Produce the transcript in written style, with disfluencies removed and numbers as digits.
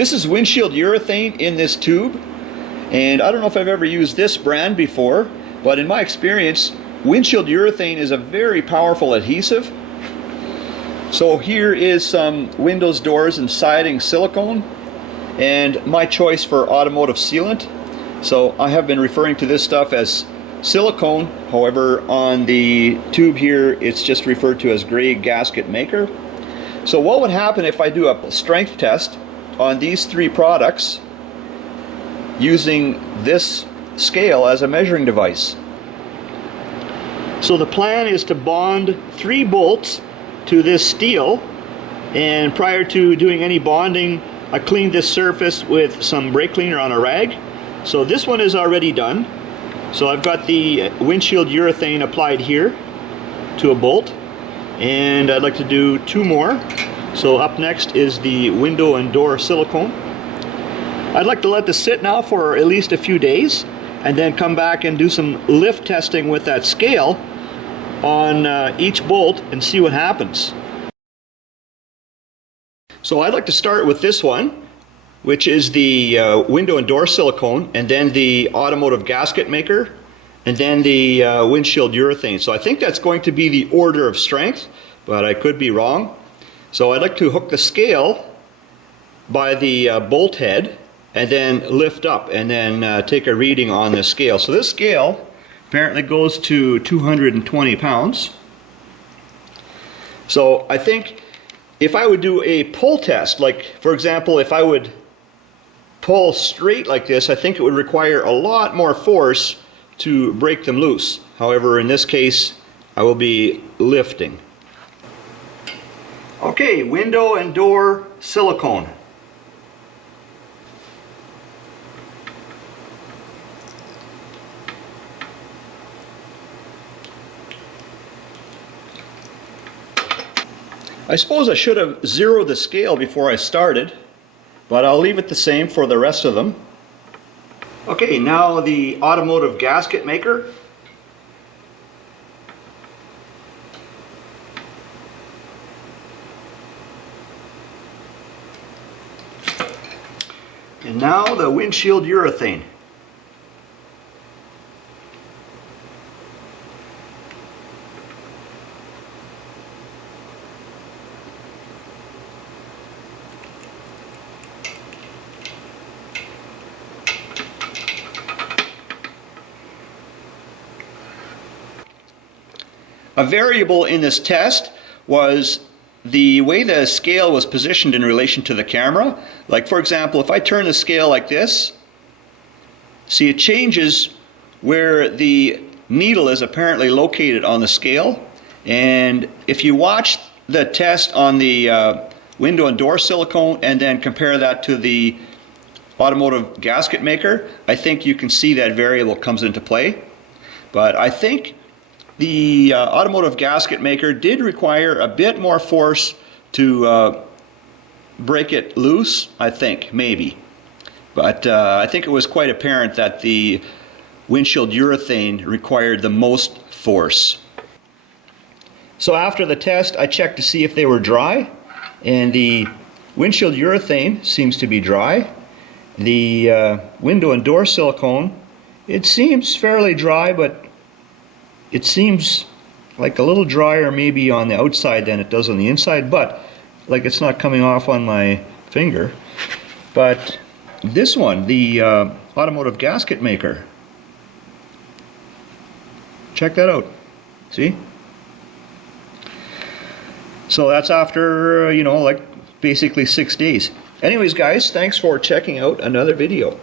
This is Windshield urethane in this tube, and I don't know if I've ever used this brand before, but in my experience, Windshield urethane is a very powerful adhesive. So here is some windows, doors, and siding silicone, and my choice for automotive sealant. So I have been referring to this stuff as silicone. However, on the tube here, it's just referred to as gray gasket maker. So what would happen if I do a strength test on these three products using this scale as a measuring device? So the plan is to bond 3 bolts to this steel, and prior to doing any bonding, I cleaned this surface with some brake cleaner on a rag. So this one is already done. So I've got the windshield urethane applied here to a bolt, and I'd like to do 2 more. So up next is the window and door silicone. I'd like to let this sit now for at least a few days and then come back and do some lift testing with that scale on each bolt and see what happens. So I'd like to start with this one, which is the window and door silicone, and then the automotive gasket maker, and then the windshield urethane. So I think that's going to be the order of strength, but I could be wrong. So I'd like to hook the scale by the bolt head and then lift up and then take a reading on the scale. So this scale apparently goes to 220 pounds. So I think if I would do a pull test, like for example, if I would pull straight like this, I think it would require a lot more force to break them loose. However, in this case, I will be lifting. Okay, window and door silicone. I suppose I should have zeroed the scale before I started, but I'll leave it the same for the rest of them. Okay, now the automotive gasket maker. And now the windshield urethane. A variable in this test was the way the scale was positioned in relation to the camera. Like for example, if I turn the scale like this, see it changes where the needle is apparently located on the scale. And if you watch the test on the window and door silicone and then compare that to the automotive gasket maker, I think you can see that variable comes into play. But I think the automotive gasket maker did require a bit more force to break it loose, I think, maybe. But I think it was quite apparent that the windshield urethane required the most force. So after the test, I checked to see if they were dry, and the windshield urethane seems to be dry. The window and door silicone, it seems fairly dry, but it seems like a little drier maybe on the outside than it does on the inside, but like it's not coming off on my finger. But this one, the automotive gasket maker, check that out. See? So that's after, you know, like basically 6 days. Anyways guys, thanks for checking out another video.